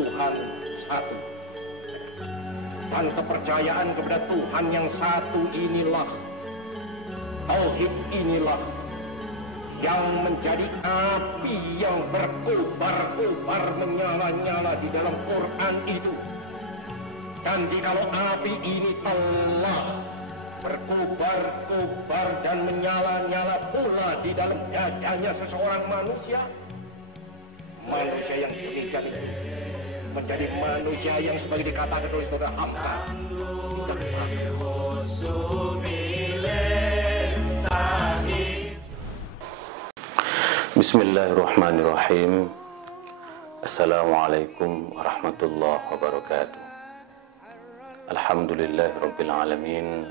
Tuhan satu. Dan kepercayaan kepada Tuhan yang satu inilah, tauhid inilah, yang menjadi api yang berkobar-kobar menyala-nyala di dalam Quran itu. Dan jikalau api ini telah berkobar-kobar dan menyala-nyala pula di dalam dadanya seseorang manusia, manusia yang demikian itu menjadi manusia yang sebagai dikatakan oleh saudara Hamka, Bismillahirrahmanirrahim. Assalamualaikum warahmatullahi wabarakatuh. Alhamdulillahirabbil alamin.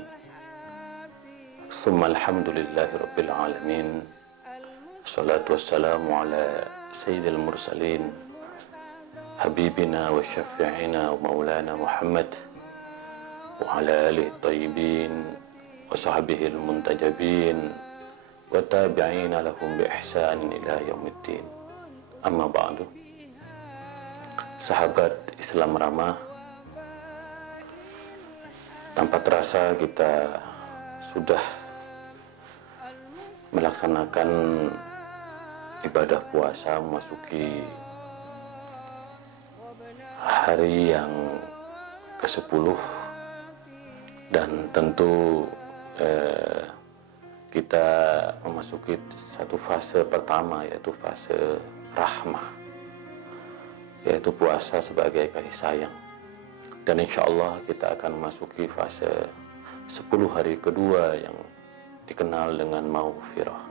Summa alhamdulillahirabbil alamin. Wassalatu wassalamu ala sayyidil mursalin habibina wa syafi'ina wa maulana Muhammad wa ala alihi tayyibin wa sahbihi al-muntajabin wa tabi'ina lahum bi ihsanin ila yaumiddin. Amma ba'du. Sahabat Islam ramah, tanpa terasa kita sudah melaksanakan ibadah puasa memasuki hari yang ke-10, dan tentu kita memasuki satu fase pertama, yaitu fase rahmah, yaitu puasa sebagai kasih sayang. Dan insya Allah kita akan memasuki fase 10 hari kedua yang dikenal dengan maghfirah,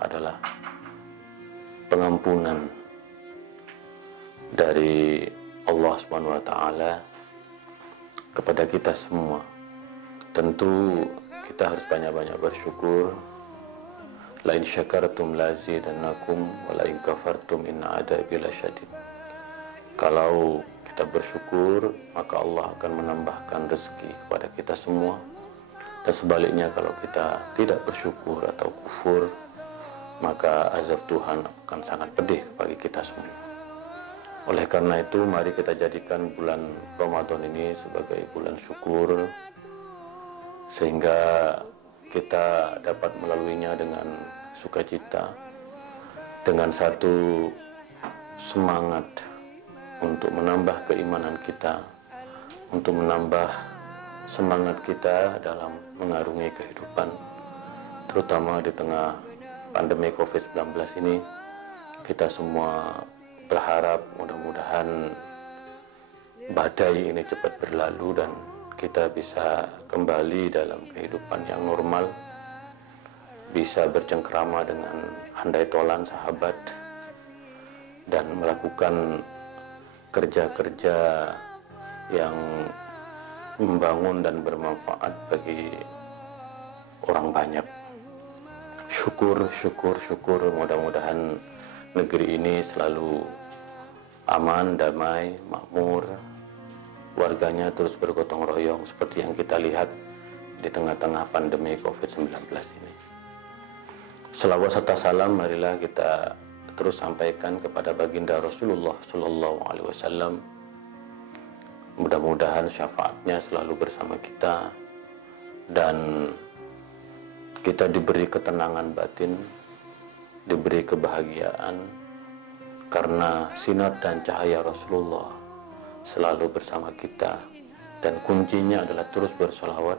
adalah pengampunan dari Allah Subhanahu wa Ta'ala kepada kita semua. Tentu kita harus banyak-banyak bersyukur. La in syakartum lazidannakum wa la in kafartum inna adabi lasyadid. Kalau kita bersyukur, maka Allah akan menambahkan rezeki kepada kita semua. Dan sebaliknya, kalau kita tidak bersyukur atau kufur, maka azab Tuhan akan sangat pedih bagi kita semua. Oleh karena itu, mari kita jadikan bulan Ramadan ini sebagai bulan syukur, sehingga kita dapat melaluinya dengan sukacita, dengan satu semangat untuk menambah keimanan kita, untuk menambah semangat kita dalam mengarungi kehidupan, terutama di tengah pandemi COVID-19 ini. Kita semua berharap mudah-mudahan badai ini cepat berlalu dan kita bisa kembali dalam kehidupan yang normal, bisa bercengkrama dengan handai tolan sahabat, dan melakukan kerja-kerja yang membangun dan bermanfaat bagi orang banyak. Syukur, mudah-mudahan negeri ini selalu aman, damai, makmur, warganya terus bergotong royong seperti yang kita lihat di tengah-tengah pandemi COVID-19 ini. Selawat serta salam marilah kita terus sampaikan kepada baginda Rasulullah Sallallahu Alaihi Wasallam. Mudah-mudahan syafaatnya selalu bersama kita dan kita diberi ketenangan batin, diberi kebahagiaan karena sinar dan cahaya Rasulullah selalu bersama kita. Dan kuncinya adalah terus bersolawat.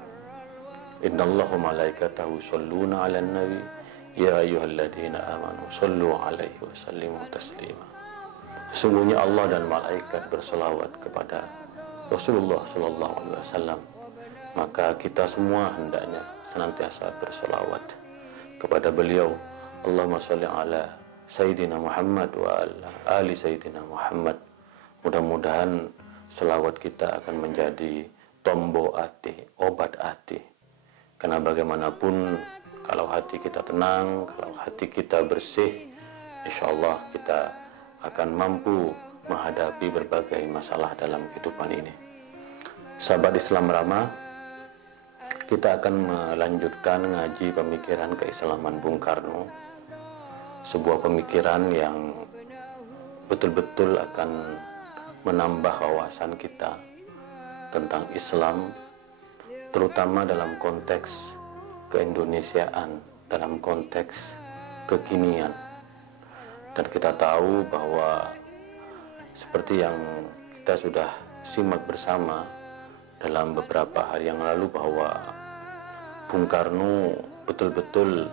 Innallaha malaikatahu shalluna 'alan nabi ya ayyuhalladzina amanu shallu 'alaihi wa sallimu taslima. Sesungguhnya Allah dan malaikat bersolawat kepada Rasulullah sallallahu alaihi wasallam, maka kita semua hendaknya senantiasa bersolawat kepada beliau. Allahumma sholli ala Sayyidina Muhammad wa ala ali Sayyidina Muhammad. Mudah-mudahan selawat kita akan menjadi tombo hati, obat hati. Karena bagaimanapun, kalau hati kita tenang, kalau hati kita bersih, insya Allah kita akan mampu menghadapi berbagai masalah dalam kehidupan ini. Sahabat Islam ramah, kita akan melanjutkan ngaji pemikiran keislaman Bung Karno, sebuah pemikiran yang betul-betul akan menambah wawasan kita tentang Islam, terutama dalam konteks keindonesiaan, dalam konteks kekinian. Dan kita tahu bahwa seperti yang kita sudah simak bersama dalam beberapa hari yang lalu, bahwa Bung Karno betul-betul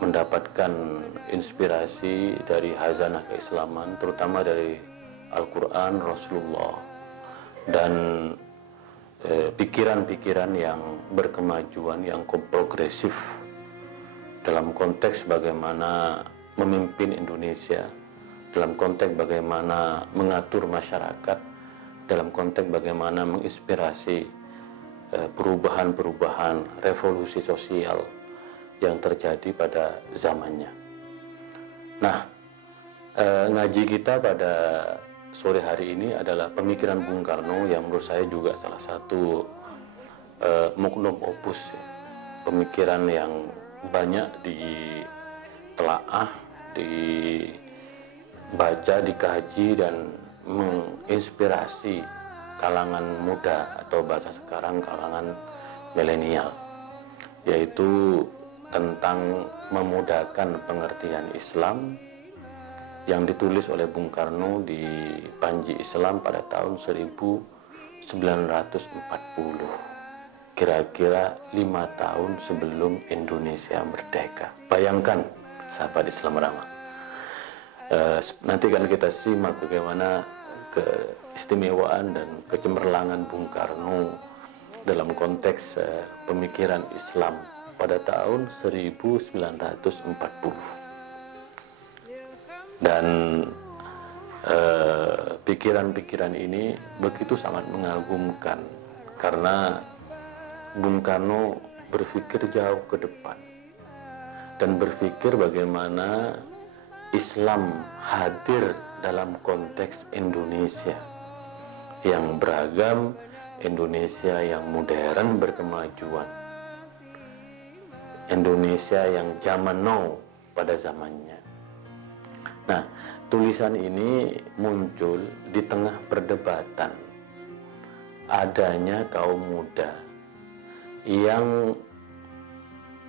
mendapatkan inspirasi dari khazanah keislaman, terutama dari Al-Quran, Rasulullah, dan pikiran-pikiran yang berkemajuan, yang progresif dalam konteks bagaimana memimpin Indonesia, dalam konteks bagaimana mengatur masyarakat, dalam konteks bagaimana menginspirasi perubahan-perubahan, revolusi sosial yang terjadi pada zamannya. Nah, ngaji kita pada sore hari ini adalah pemikiran Bung Karno yang menurut saya juga salah satu magnum opus, pemikiran yang banyak ditelaah, dibaca, dikaji, dan menginspirasi kalangan muda atau bahasa sekarang kalangan milenial, yaitu tentang memudahkan pengertian Islam yang ditulis oleh Bung Karno di Panji Islam pada tahun 1940, kira-kira 5 tahun sebelum Indonesia merdeka. Bayangkan, sahabat Islam ramah, nanti kan kita simak bagaimana keistimewaan dan kecemerlangan Bung Karno dalam konteks pemikiran Islam pada tahun 1940. Dan pikiran-pikiran ini begitu sangat mengagumkan karena Bung Karno berpikir jauh ke depan dan berpikir bagaimana Islam hadir dalam konteks Indonesia yang beragam, Indonesia yang modern berkemajuan, Indonesia yang zaman now pada zamannya. Nah, tulisan ini muncul di tengah perdebatan adanya kaum muda yang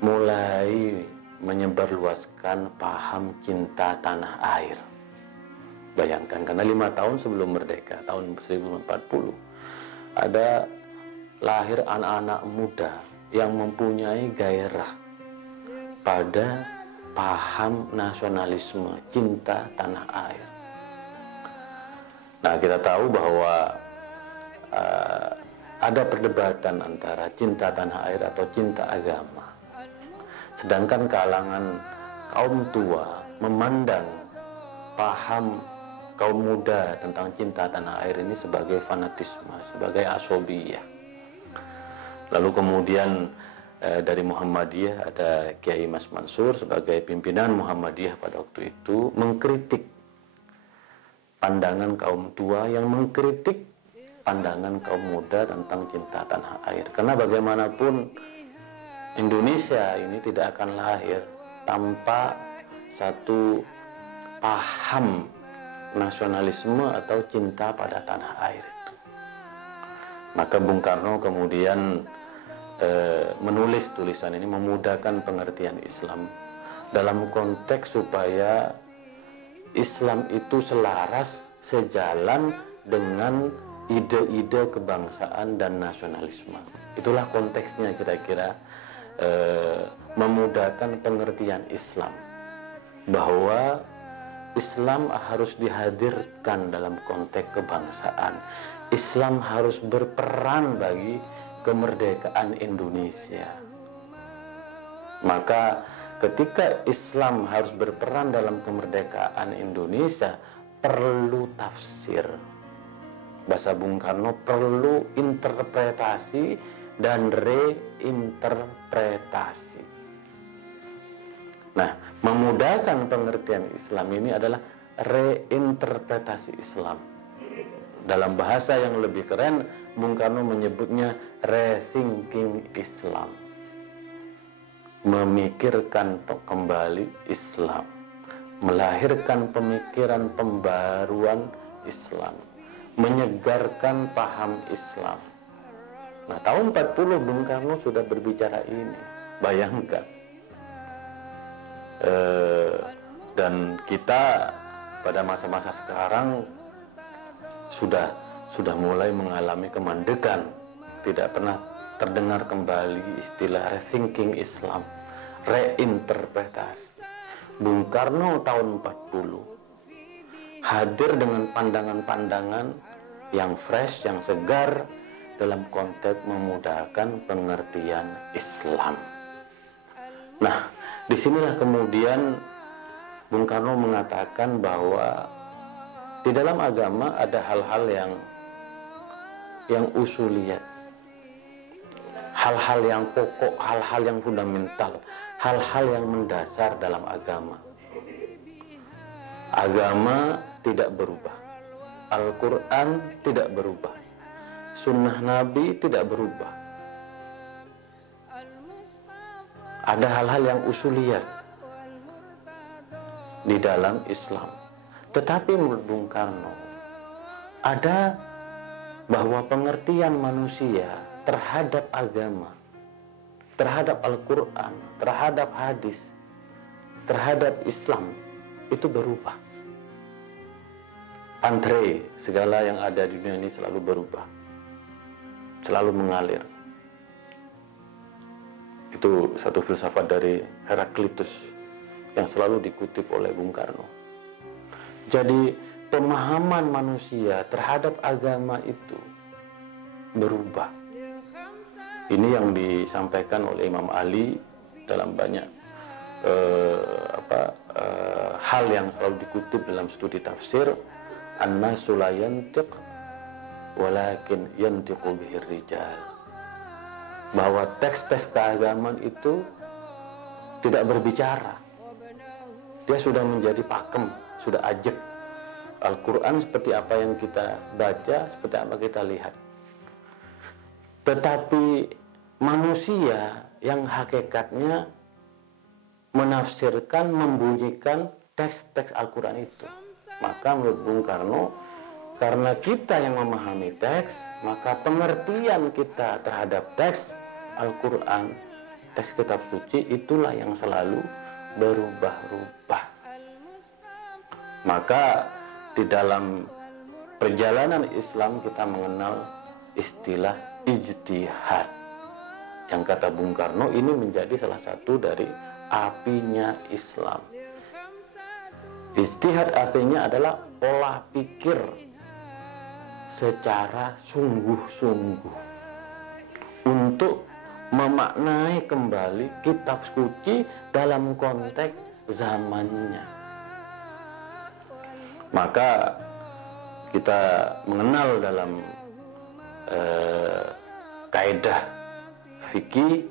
mulai menyebarluaskan paham cinta tanah air. Bayangkan, karena 5 tahun sebelum merdeka, tahun 1940, ada lahir anak-anak muda yang mempunyai gairah pada paham nasionalisme, cinta tanah air. Nah, kita tahu bahwa ada perdebatan antara cinta tanah air atau cinta agama. Sedangkan kalangan kaum tua memandang paham kaum muda tentang cinta tanah air ini sebagai fanatisme, sebagai asobiyah. Lalu kemudian dari Muhammadiyah ada Kiai Mas Mansur sebagai pimpinan Muhammadiyah pada waktu itu mengkritik pandangan kaum tua yang mengkritik pandangan kaum muda tentang cinta tanah air. Karena bagaimanapun Indonesia ini tidak akan lahir tanpa satu paham nasionalisme atau cinta pada tanah air itu. Maka Bung Karno kemudian menulis tulisan ini memudahkan pengertian Islam dalam konteks supaya Islam itu selaras, sejalan dengan ide-ide kebangsaan dan nasionalisme. Itulah konteksnya kira-kira, memudahkan pengertian Islam, bahwa Islam harus dihadirkan dalam konteks kebangsaan. Islam harus berperan bagi kemerdekaan Indonesia. Maka ketika Islam harus berperan dalam kemerdekaan Indonesia, perlu tafsir. Bahasa Bung Karno, perlu interpretasi dan reinterpretasi. Nah, memudahkan pengertian Islam ini adalah reinterpretasi Islam. Dalam bahasa yang lebih keren, Bung Karno menyebutnya rethinking Islam. Memikirkan kembali Islam, melahirkan pemikiran pembaruan Islam, menyegarkan paham Islam. Nah, tahun 40 Bung Karno sudah berbicara ini. Bayangkan. Dan kita pada masa-masa sekarang sudah mulai mengalami kemandekan. Tidak pernah terdengar kembali istilah rethinking Islam, reinterpretasi. Bung Karno tahun 40 hadir dengan pandangan-pandangan yang fresh, yang segar dalam konteks memudahkan pengertian Islam. Nah, disinilah kemudian Bung Karno mengatakan bahwa di dalam agama ada hal-hal yang usuliyat, hal-hal yang pokok, hal-hal yang fundamental, hal-hal yang mendasar dalam agama. Agama tidak berubah, Al-Quran tidak berubah, Sunnah Nabi tidak berubah. Ada hal-hal yang usuliyat di dalam Islam. Tetapi menurut Bung Karno, ada bahwa pengertian manusia terhadap agama, terhadap Al-Quran, terhadap hadis, terhadap Islam itu berubah. Antre, segala yang ada di dunia ini selalu berubah, selalu mengalir. Itu satu filsafat dari Heraklitus yang selalu dikutip oleh Bung Karno. Jadi pemahaman manusia terhadap agama itu berubah. Ini yang disampaikan oleh Imam Ali dalam banyak hal yang selalu dikutip dalam studi tafsir. An-nasu la yantiq walakin yantiqu bihir rijal. Bahwa teks-teks keagamaan itu tidak berbicara. Dia sudah menjadi pakem, sudah ajek. Al-Quran seperti apa yang kita baca, seperti apa kita lihat. Tetapi manusia yang hakikatnya menafsirkan, membunyikan teks-teks Al-Quran itu. Maka menurut Bung Karno, karena kita yang memahami teks, maka pengertian kita terhadap teks Al-Quran, teks kitab suci, itulah yang selalu berubah-ubah. Maka di dalam perjalanan Islam kita mengenal istilah ijtihad, yang kata Bung Karno ini menjadi salah satu dari apinya Islam. Ijtihad artinya adalah pola pikir secara sungguh-sungguh untuk memaknai kembali kitab suci dalam konteks zamannya. Maka kita mengenal dalam kaidah fikih,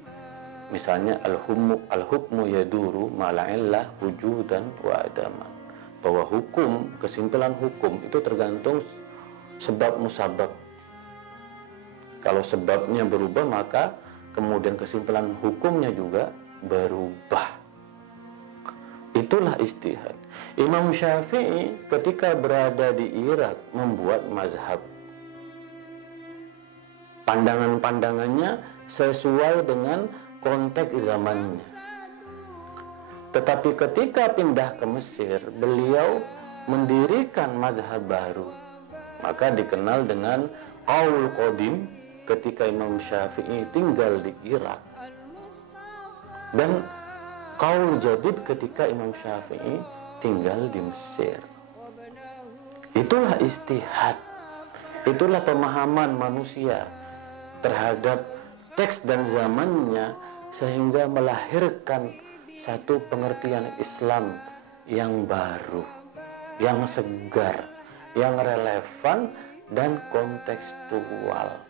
misalnya al-hukmu yaduru ma'la'illah wujudan wa adaman, bahwa hukum, kesimpulan hukum itu tergantung sebab musabab. Kalau sebabnya berubah, maka kemudian kesimpulan hukumnya juga berubah. Itulah ijtihad. Imam Syafi'i ketika berada di Irak membuat mazhab. Pandangan-pandangannya sesuai dengan konteks zamannya. Tetapi ketika pindah ke Mesir, beliau mendirikan mazhab baru. Maka dikenal dengan Qaul Qadim ketika Imam Syafi'i tinggal di Irak. Dan Qaul Jadid ketika Imam Syafi'i tinggal di Mesir. Itulah ijtihad. Itulah pemahaman manusia terhadap teks dan zamannya, sehingga melahirkan satu pengertian Islam yang baru, yang segar, yang relevan dan kontekstual.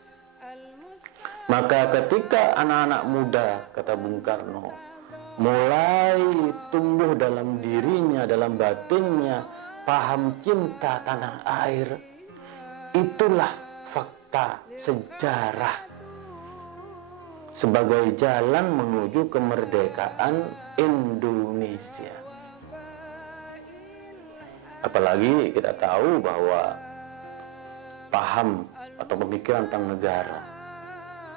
Maka ketika anak-anak muda, kata Bung Karno, mulai tumbuh dalam dirinya, dalam batinnya, paham cinta tanah air, itulah fakta sejarah sebagai jalan menuju kemerdekaan Indonesia. Apalagi kita tahu bahwa paham atau pemikiran tentang negara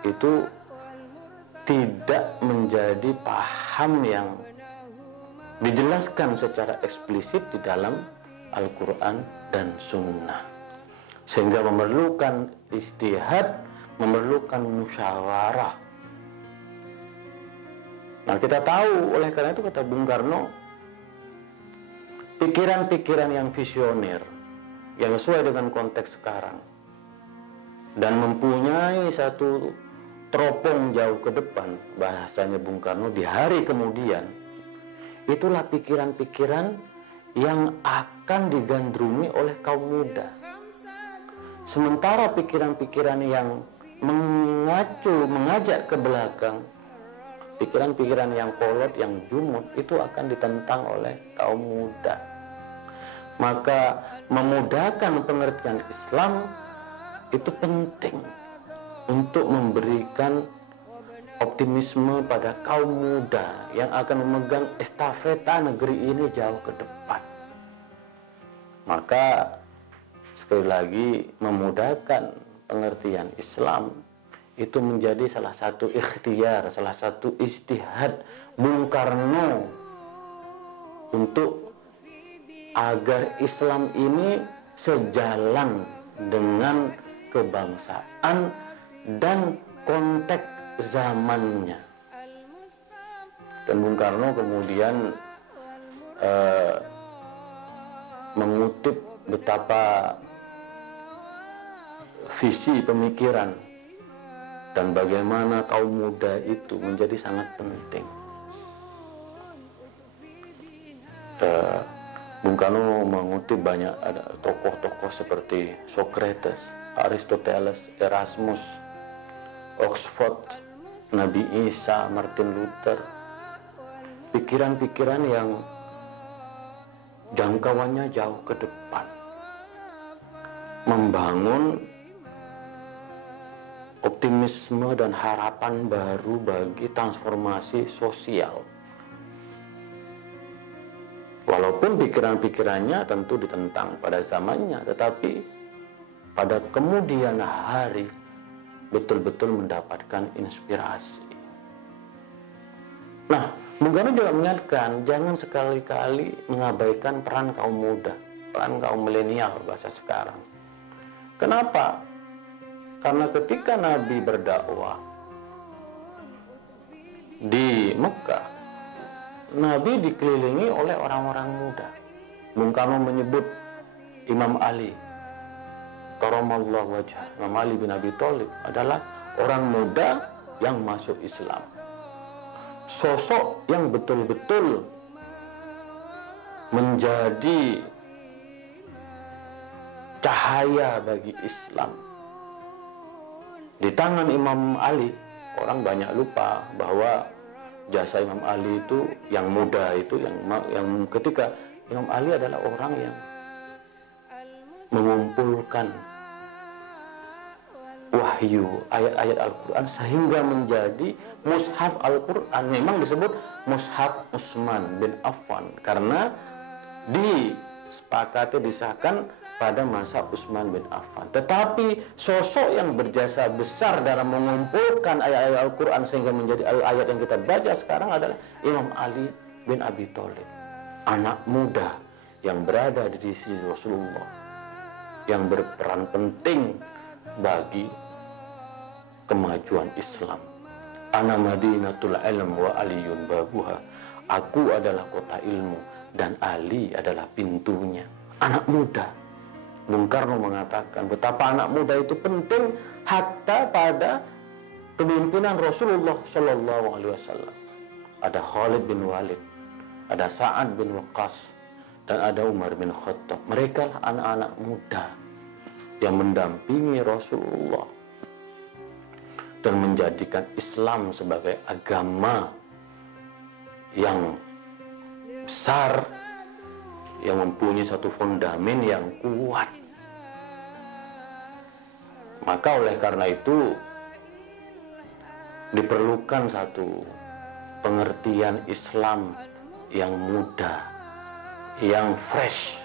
itu tidak menjadi paham yang dijelaskan secara eksplisit di dalam Al-Quran dan Sunnah, sehingga memerlukan ijtihad, memerlukan musyawarah. Nah, kita tahu oleh karena itu, kata Bung Karno, pikiran-pikiran yang visioner yang sesuai dengan konteks sekarang dan mempunyai satu teropong jauh ke depan, bahasanya Bung Karno, di hari kemudian, itulah pikiran-pikiran yang akan digandrungi oleh kaum muda. Sementara pikiran-pikiran yang mengajak ke belakang, pikiran-pikiran yang kolot, yang jumut, itu akan ditentang oleh kaum muda. Maka memudahkan pengertian Islam itu penting untuk memberikan optimisme pada kaum muda yang akan memegang estafeta negeri ini jauh ke depan. Maka sekali lagi, memudahkan pengertian Islam itu menjadi salah satu ikhtiar, salah satu ijtihad Bung Karno untuk agar Islam ini sejalan dengan kebangsaan dan konteks zamannya. Dan Bung Karno kemudian mengutip betapa visi pemikiran dan bagaimana kaum muda itu menjadi sangat penting. Bung Karno mengutip banyak ada tokoh-tokoh seperti Socrates, Aristoteles, Erasmus, Oxford, Nabi Isa, Martin Luther. Pikiran-pikiran yang jangkauannya jauh ke depan, membangun optimisme dan harapan baru bagi transformasi sosial. Walaupun pikiran-pikirannya tentu ditentang pada zamannya, tetapi pada kemudian hari betul-betul mendapatkan inspirasi. Nah, Bung Karno juga mengingatkan, jangan sekali-kali mengabaikan peran kaum muda, peran kaum milenial bahasa sekarang. Kenapa? Karena ketika Nabi berdakwah di Mekah, Nabi dikelilingi oleh orang-orang muda. Bung Karno menyebut Imam Ali, karamallahu wajhah, Imam Ali bin Abi Thalib adalah orang muda yang masuk Islam. Sosok yang betul-betul menjadi cahaya bagi Islam. Di tangan Imam Ali, orang banyak lupa bahwa jasa Imam Ali itu, yang muda itu, yang ketika Imam Ali adalah orang yang mengumpulkan wahyu, ayat-ayat Al-Quran sehingga menjadi mushaf Al-Quran. Memang disebut mushaf Utsman bin Affan karena disepakati, disahkan pada masa Utsman bin Affan. Tetapi sosok yang berjasa besar dalam mengumpulkan ayat-ayat Al-Quran sehingga menjadi ayat yang kita baca sekarang adalah Imam Ali bin Abi Thalib, anak muda yang berada di sisi Rasulullah, yang berperan penting bagi kemajuan Islam. Ana Madinatul Ilm wa Aliyun babuha. Aku adalah kota ilmu dan Ali adalah pintunya. Anak muda. Bung Karno mengatakan betapa anak muda itu penting hatta pada kepemimpinan Rasulullah Shallallahu Alaihi Wasallam. Ada Khalid bin Walid, ada Sa'ad bin Waqqas, dan ada Umar bin Khattab. Mereka lah anak-anak muda yang mendampingi Rasulullah dan menjadikan Islam sebagai agama yang besar, yang mempunyai satu fondamen yang kuat. Maka oleh karena itu diperlukan satu pengertian Islam yang muda, yang fresh,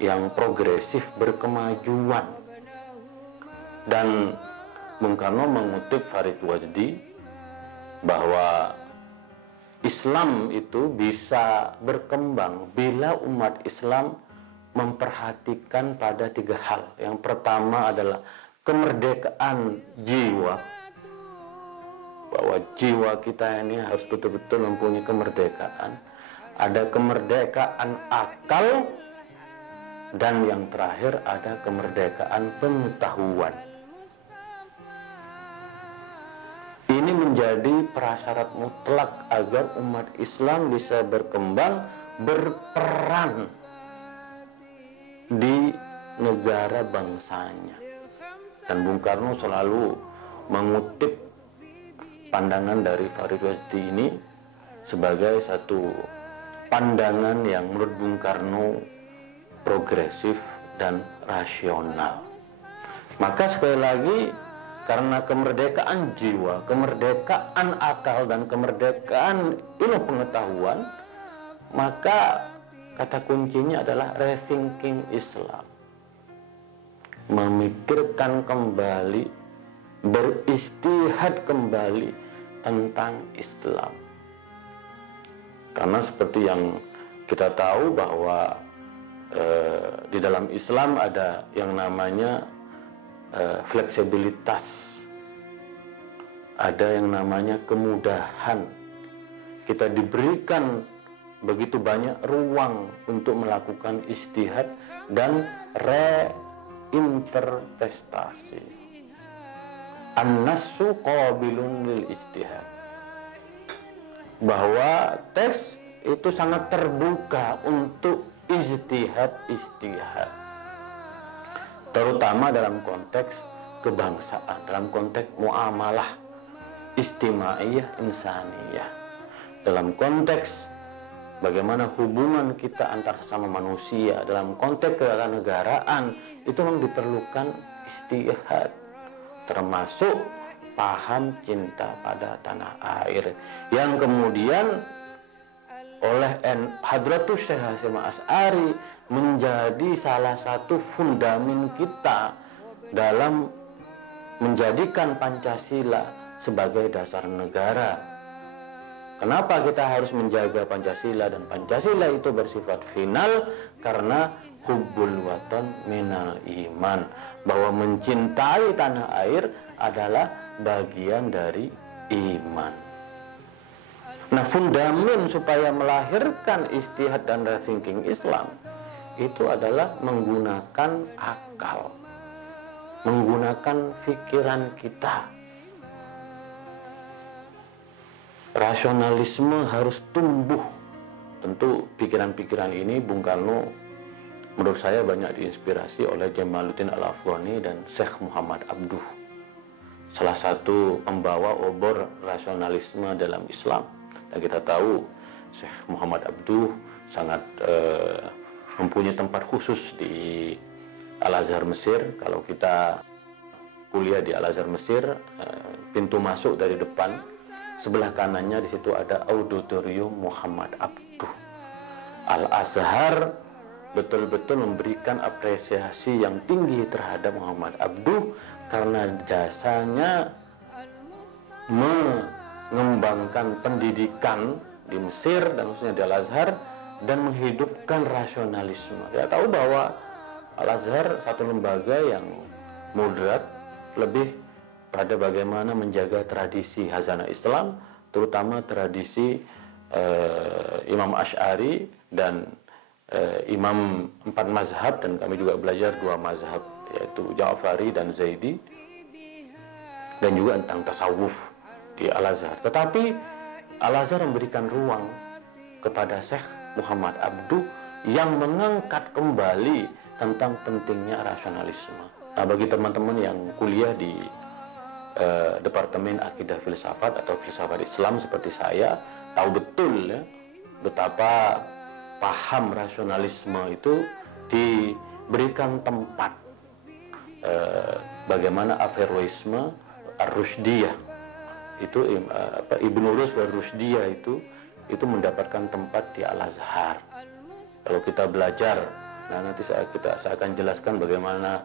yang progresif, berkemajuan. Dan Bung Karno mengutip Farid Wajdi bahwa Islam itu bisa berkembang bila umat Islam memperhatikan pada 3 hal. Yang pertama adalah kemerdekaan jiwa, bahwa jiwa kita ini harus betul-betul mempunyai kemerdekaan. Ada kemerdekaan akal, dan yang terakhir ada kemerdekaan pengetahuan. Ini menjadi prasyarat mutlak agar umat Islam bisa berkembang, berperan di negara bangsanya. Dan Bung Karno selalu mengutip pandangan dari Farid Wajdi ini sebagai satu pandangan yang menurut Bung Karno progresif dan rasional. Maka sekali lagi, karena kemerdekaan jiwa, kemerdekaan akal, dan kemerdekaan ilmu pengetahuan, maka kata kuncinya adalah rethinking Islam. Memikirkan kembali, beristihad kembali tentang Islam. Karena seperti yang kita tahu bahwa di dalam Islam ada yang namanya fleksibilitas, ada yang namanya kemudahan. Kita diberikan begitu banyak ruang untuk melakukan ijtihad dan reinterpretasi. An-nassu qabilun lil ijtihad, bahwa teks itu sangat terbuka untuk ijtihad, terutama dalam konteks kebangsaan, dalam konteks muamalah istimaiyah insaniyah, dalam konteks bagaimana hubungan kita antar sesama manusia, dalam konteks kenegaraan, itu memang diperlukan ijtihad, termasuk paham cinta pada tanah air, yang kemudian oleh Hadratus Syekh Hasyim Asy'ari menjadi salah satu fundamen kita dalam menjadikan Pancasila sebagai dasar negara. Kenapa kita harus menjaga Pancasila? Dan Pancasila itu bersifat final karena hubbul watan minal iman, bahwa mencintai tanah air adalah bagian dari iman. Nah, fundamen supaya melahirkan ijtihad dan rethinking Islam itu adalah menggunakan akal, menggunakan pikiran kita. Rasionalisme harus tumbuh. Tentu pikiran-pikiran ini Bung Karno menurut saya banyak diinspirasi oleh Jamaluddin Al-Afghani dan Syekh Muhammad Abduh, salah satu pembawa obor rasionalisme dalam Islam. Dan kita tahu Syekh Muhammad Abduh sangat mempunyai tempat khusus di Al-Azhar Mesir. Kalau kita kuliah di Al-Azhar Mesir, pintu masuk dari depan, sebelah kanannya di situ ada auditorium Muhammad Abduh. Al-Azhar betul-betul memberikan apresiasi yang tinggi terhadap Muhammad Abduh karena jasanya mengembangkan pendidikan di Mesir dan khususnya di Al-Azhar dan menghidupkan rasionalisme. Kita tahu bahwa Al-Azhar satu lembaga yang moderat, lebih pada bagaimana menjaga tradisi Hazanah Islam, terutama tradisi Imam Asy'ari dan Imam 4 mazhab, dan kami juga belajar 2 mazhab, yaitu Ja'fari dan Zaidi, dan juga tentang tasawuf di Al-Azhar. Tetapi Al-Azhar memberikan ruang kepada Syekh Muhammad Abduh yang mengangkat kembali tentang pentingnya rasionalisme. Nah, bagi teman-teman yang kuliah di Departemen Akidah Filsafat atau Filsafat Islam seperti saya, tahu betul ya betapa paham rasionalisme itu diberikan tempat. Bagaimana Averroisme, Ar-Rushdiyah itu Ibnu Rus wa Rushdiyah itu mendapatkan tempat di Al-Azhar. Kalau kita belajar, nah nanti saya akan jelaskan bagaimana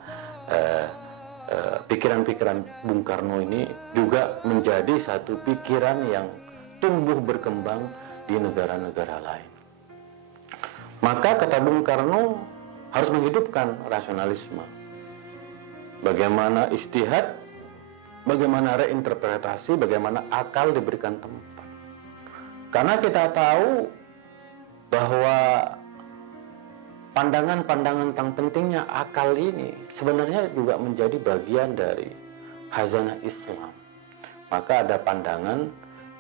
pikiran-pikiran Bung Karno ini juga menjadi satu pikiran yang tumbuh berkembang di negara-negara lain. Maka kata Bung Karno harus menghidupkan rasionalisme. Bagaimana ijtihad, bagaimana reinterpretasi, bagaimana akal diberikan tempat. Karena kita tahu bahwa pandangan-pandangan tentang pentingnya akal ini sebenarnya juga menjadi bagian dari khazanah Islam. Maka ada pandangan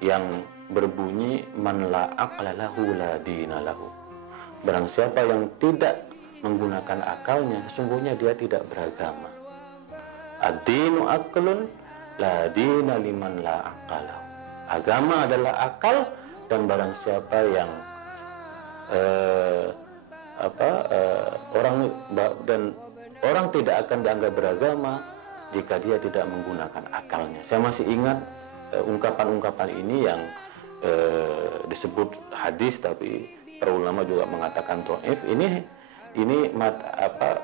yang berbunyi man la aqla lahu la dina lahu. Barang siapa yang tidak menggunakan akalnya, sesungguhnya dia tidak beragama. Ad-dinu aqlun la dina liman la aqalahu. Agama adalah akal, dan barang siapa yang orang tidak akan dianggap beragama jika dia tidak menggunakan akalnya. Saya masih ingat ungkapan-ungkapan ini yang disebut hadis, tapi para ulama juga mengatakan dhaif.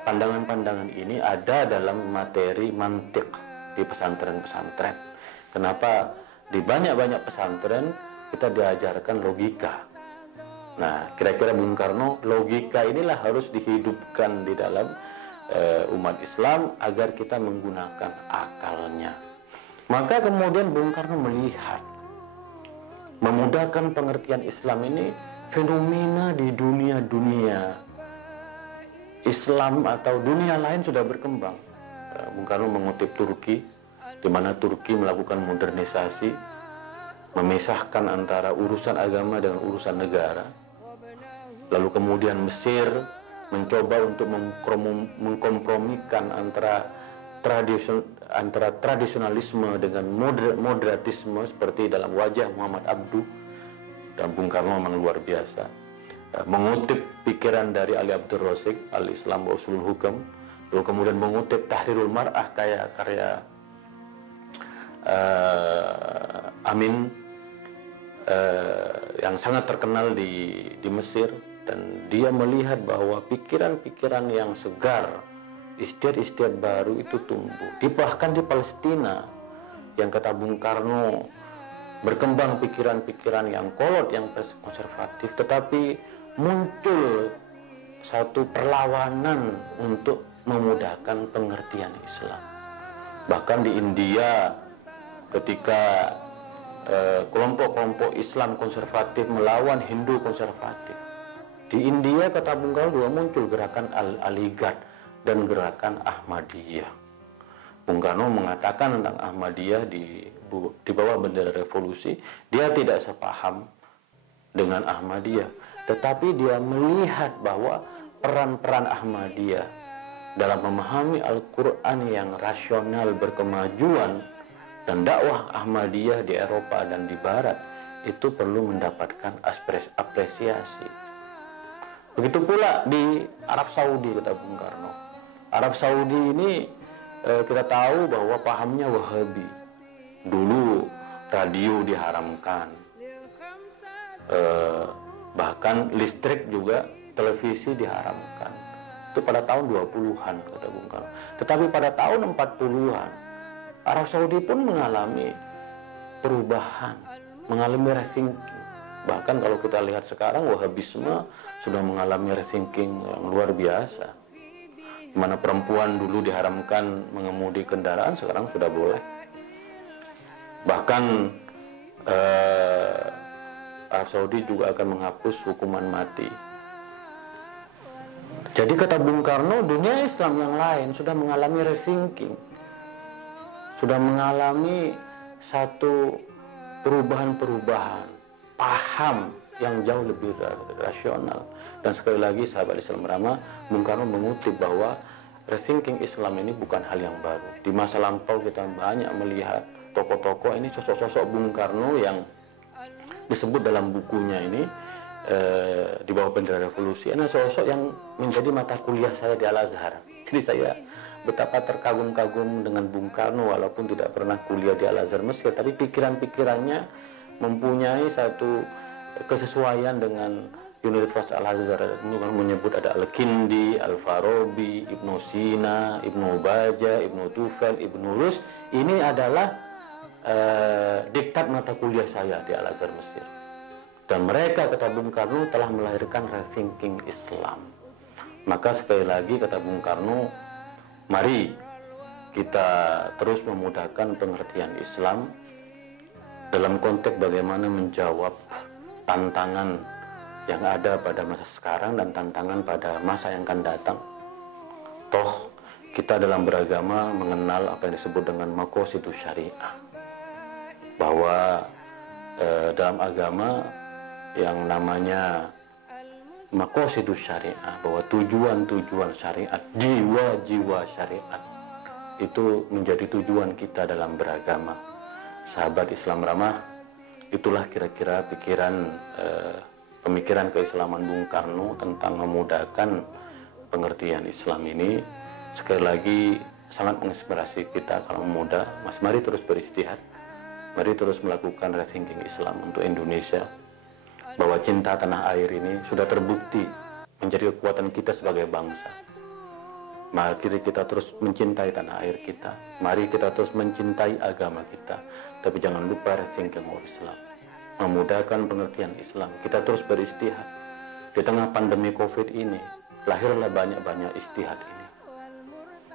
Pandangan-pandangan ini ada dalam materi mantik di pesantren-pesantren. Kenapa di banyak-banyak pesantren kita diajarkan logika? Nah, kira-kira Bung Karno, logika inilah harus dihidupkan di dalam umat Islam agar kita menggunakan akalnya. Maka kemudian Bung Karno melihat memudahkan pengertian Islam ini fenomena di dunia-dunia Islam atau dunia lain sudah berkembang. Bung Karno mengutip Turki, di mana Turki melakukan modernisasi, memisahkan antara urusan agama dengan urusan negara. Lalu kemudian Mesir mencoba untuk mengkompromikan antara tradisionalisme dengan moderatisme seperti dalam wajah Muhammad Abduh. Dan Bung Karno memang luar biasa. Mengutip pikiran dari Ali Abdul Razik, Al-Islam wa Usulul Hukam, lalu kemudian mengutip Tahrirul Mar'ah karya Amin yang sangat terkenal di Mesir, dan dia melihat bahwa pikiran-pikiran yang segar, istiadat-istiadat baru itu tumbuh. Bahkan di Palestina, yang kata Bung Karno berkembang pikiran-pikiran yang kolot, yang konservatif, tetapi muncul satu perlawanan untuk memudahkan pengertian Islam. Bahkan di India, ketika kelompok-kelompok Islam konservatif melawan Hindu konservatif, di India kata Bung Karno juga muncul gerakan Aligarh dan gerakan Ahmadiyah. Bung Karno mengatakan tentang Ahmadiyah di bawah bendera revolusi, dia tidak sepaham dengan Ahmadiyah, tetapi dia melihat bahwa peran-peran Ahmadiyah dalam memahami Al-Quran yang rasional berkemajuan, dan dakwah Ahmadiyah di Eropa dan di Barat itu perlu mendapatkan apresiasi. Begitu pula di Arab Saudi, kata Bung Karno. Arab Saudi ini kita tahu bahwa pahamnya Wahabi. Dulu radio diharamkan, bahkan listrik juga, televisi diharamkan. Itu pada tahun 20-an, kata Bung Karno. Tetapi pada tahun 40-an, Arab Saudi pun mengalami perubahan, mengalami rethinking. Bahkan kalau kita lihat sekarang, Wahabisme sudah mengalami rethinking yang luar biasa. Di mana perempuan dulu diharamkan mengemudi kendaraan, sekarang sudah boleh. Bahkan Arab Saudi juga akan menghapus hukuman mati. Jadi kata Bung Karno, dunia Islam yang lain sudah mengalami rethinking, sudah mengalami satu perubahan-perubahan paham yang jauh lebih rasional. Dan sekali lagi sahabat Islam Rama, Bung Karno mengutip bahwa rethinking Islam ini bukan hal yang baru. Di masa lampau kita banyak melihat tokoh-tokoh ini, sosok-sosok Bung Karno yang disebut dalam bukunya ini di bawah bendera revolusi, ini sosok yang menjadi mata kuliah saya di Al-Azhar. Jadi saya betapa terkagum-kagum dengan Bung Karno, walaupun tidak pernah kuliah di Al-Azhar Mesir, tapi pikiran-pikirannya mempunyai satu kesesuaian dengan Universitas Al-Azhar. Menyebut ada Al-Kindi, Al-Farabi, Ibnu Sina, Ibnu Bajjah, Ibnu Tufail, Ibnu Rus. Ini adalah diktat mata kuliah saya di Al-Azhar Mesir. Dan mereka, kata Bung Karno, telah melahirkan rethinking Islam. Maka sekali lagi kata Bung Karno, mari kita terus memudahkan pengertian Islam dalam konteks bagaimana menjawab tantangan yang ada pada masa sekarang dan tantangan pada masa yang akan datang. Toh kita dalam beragama mengenal apa yang disebut dengan maqasidus syariah, bahwa dalam agama yang namanya maqasidus syariah, bahwa tujuan-tujuan syariat, jiwa-jiwa syariat itu menjadi tujuan kita dalam beragama. Sahabat Islam ramah, itulah kira-kira pemikiran keislaman Bung Karno tentang memudahkan pengertian Islam ini. Sekali lagi sangat menginspirasi kita kalau muda. Mas, mari terus beristihad, mari terus melakukan rethinking Islam untuk Indonesia, bahwa cinta tanah air ini sudah terbukti menjadi kekuatan kita sebagai bangsa. Mari kita terus mencintai tanah air kita, mari kita terus mencintai agama kita, tapi jangan lupa rethinking Islam, memudahkan pengertian Islam. Kita terus beristihad. Di tengah pandemi COVID ini, lahirlah banyak-banyak istihad ini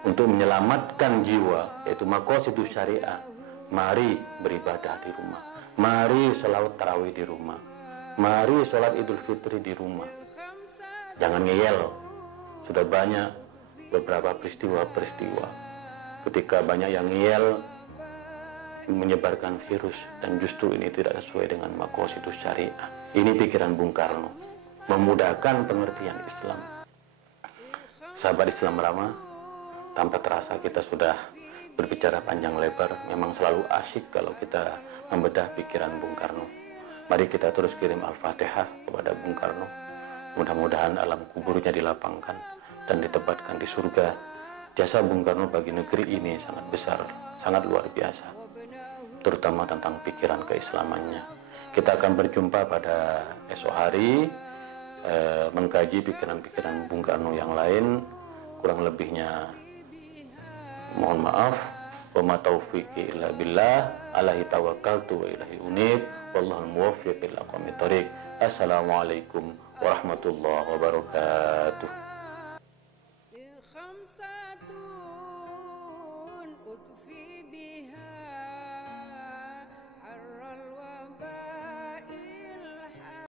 untuk menyelamatkan jiwa, yaitu maqasidus syariah. Mari beribadah di rumah, mari sholat tarawih di rumah, mari sholat Idul Fitri di rumah. Jangan ngeyel. Sudah banyak beberapa peristiwa-peristiwa ketika banyak yang ngeyel menyebarkan virus, dan justru ini tidak sesuai dengan maqasidus syariah. Ini pikiran Bung Karno, memudahkan pengertian Islam. Sahabat Islam ramah, tanpa terasa kita sudah berbicara panjang lebar. Memang selalu asyik kalau kita membedah pikiran Bung Karno. Mari kita terus kirim Al-Fatihah kepada Bung Karno. Mudah-mudahan alam kuburnya dilapangkan dan ditempatkan di surga. Jasa Bung Karno bagi negeri ini sangat besar, sangat luar biasa, terutama tentang pikiran keislamannya. Kita akan berjumpa pada esok hari, mengkaji pikiran-pikiran Bung Karno yang lain. Kurang lebihnya mohon maaf. Wa ma taufiqi illa billah, alaihi tawakkaltu wa ilaihi unib, wallahul muwaffiq ila aqwamit thoriq. Assalamualaikum warahmatullahi wabarakatuh.